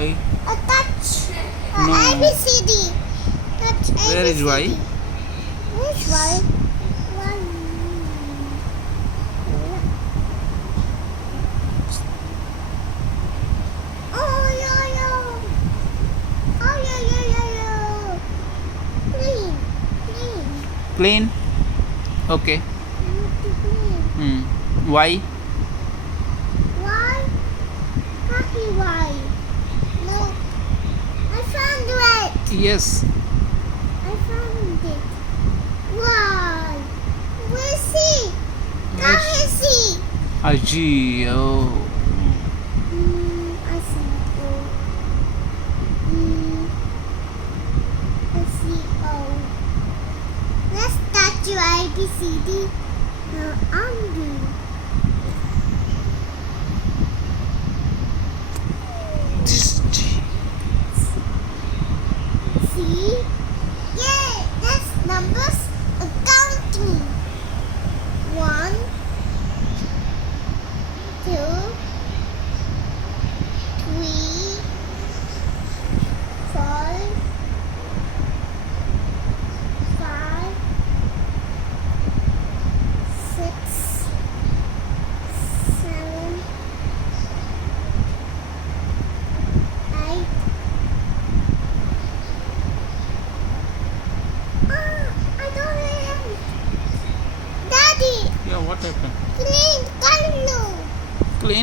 Y. Touch. No. A B C D. Touch A B C D. Where is Y? Which Y? Y. Oh yeah yeah. Oh yeah. Clean. Clean. Okay. Clean. Y. Why? Happy why? Look, I found it. Yes. I found it. Why? Where's C? Come here, C. G. Oh. I see O. I see O. Let's start your A B C D. Now undo. This G. See? Yeah, that's numbers. Count me. 1, 2, 3, 4, 5, 6, 7, 8. I don't have. Daddy, Yeah, what happened? clean, color.